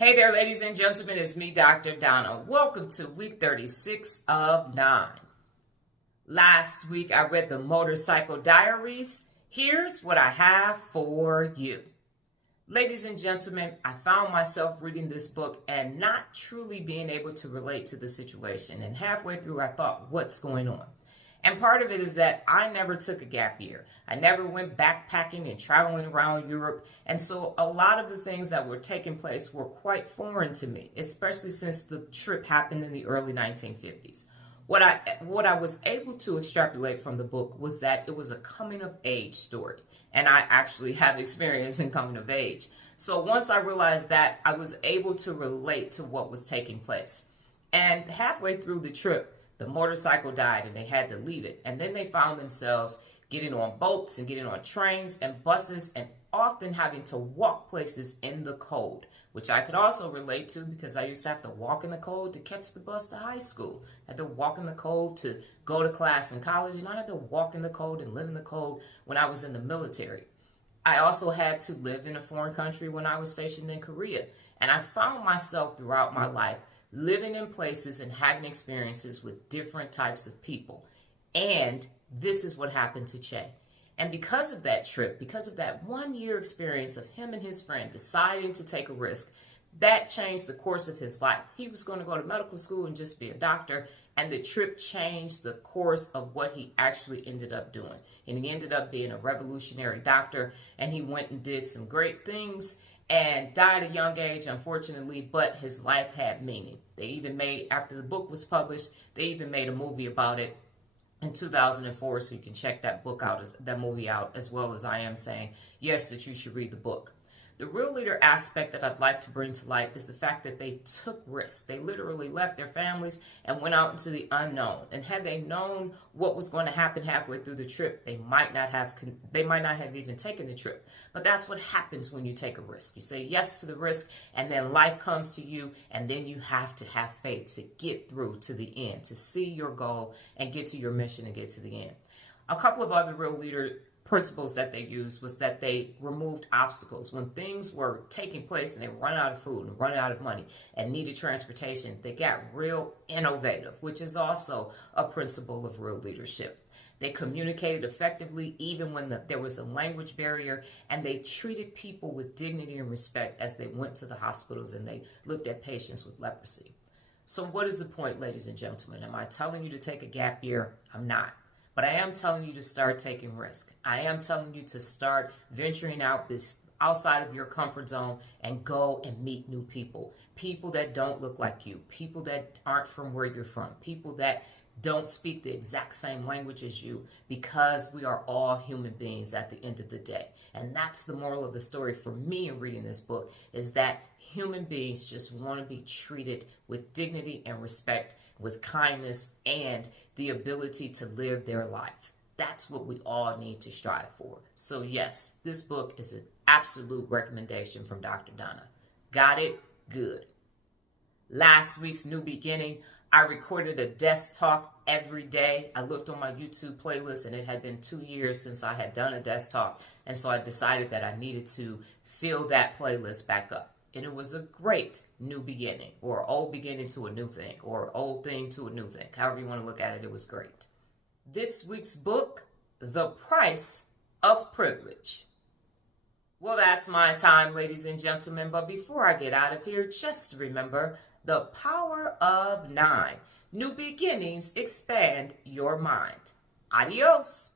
Hey there, ladies and gentlemen, it's me, Dr. Donna. Welcome to week 36 of 9. Last week, I read the Motorcycle Diaries. Here's what I have for you. Ladies and gentlemen, I found myself reading this book and not truly being able to relate to the situation. And halfway through, I thought, what's going on? And part of it is that I never took a gap year. I never went backpacking and traveling around Europe. And so a lot of the things that were taking place were quite foreign to me, especially since the trip happened in the early 1950s. What I was able to extrapolate from the book was that it was a coming of age story. And I actually have experience in coming of age. So once I realized that, I was able to relate to what was taking place. And halfway through the trip, the motorcycle died and they had to leave it. And then they found themselves getting on boats and getting on trains and buses and often having to walk places in the cold, which I could also relate to because I used to have to walk in the cold to catch the bus to high school. I had to walk in the cold to go to class in college, and I had to walk in the cold and live in the cold when I was in the military. I also had to live in a foreign country when I was stationed in Korea. And I found myself throughout my life living in places and having experiences with different types of people. And this is what happened to Che. And because of that trip, because of that 1 year experience of him and his friend deciding to take a risk, that changed the course of his life. He was going to go to medical school and just be a doctor, and the trip changed the course of what he actually ended up doing. And he ended up being a revolutionary doctor, and he went and did some great things and died at a young age, unfortunately, but his life had meaning. They even made, after the book was published, they even made a movie about it in 2004, so you can check that movie out, as well as I am saying, yes, that you should read the book. The real leader aspect that I'd like to bring to light is the fact that they took risks. They literally left their families and went out into the unknown. And had they known what was going to happen halfway through the trip, they might not have even taken the trip. But that's what happens when you take a risk. You say yes to the risk, and then life comes to you, and then you have to have faith to get through to the end, to see your goal and get to your mission and get to the end. A couple of other real leader principles that they used was that they removed obstacles. When things were taking place and they run out of food and run out of money and needed transportation, they got real innovative, which is also a principle of real leadership. They communicated effectively even when there was a language barrier, and they treated people with dignity and respect as they went to the hospitals and they looked at patients with leprosy. So what is the point, ladies and gentlemen? Am I telling you to take a gap year? I'm not. But I am telling you to start taking risk. I am telling you to start venturing out outside of your comfort zone and go and meet new people. People that don't look like you. People that aren't from where you're from. People that don't speak the exact same language as you, because we are all human beings at the end of the day. And that's the moral of the story for me in reading this book, is that human beings just want to be treated with dignity and respect, with kindness, and the ability to live their life. That's what we all need to strive for. So yes, this book is an absolute recommendation from Dr. Donna. Got it? Good. Last week's New Beginning, I recorded a desk talk every day. I looked on my YouTube playlist, and it had been 2 years since I had done a desk talk. And so I decided that I needed to fill that playlist back up. And it was a great new beginning, or old beginning to a new thing, or old thing to a new thing. However you want to look at it, it was great. This week's book, The Price of Privilege. Well, that's my time, ladies and gentlemen. But before I get out of here, just remember the power of 9. New beginnings expand your mind. Adios.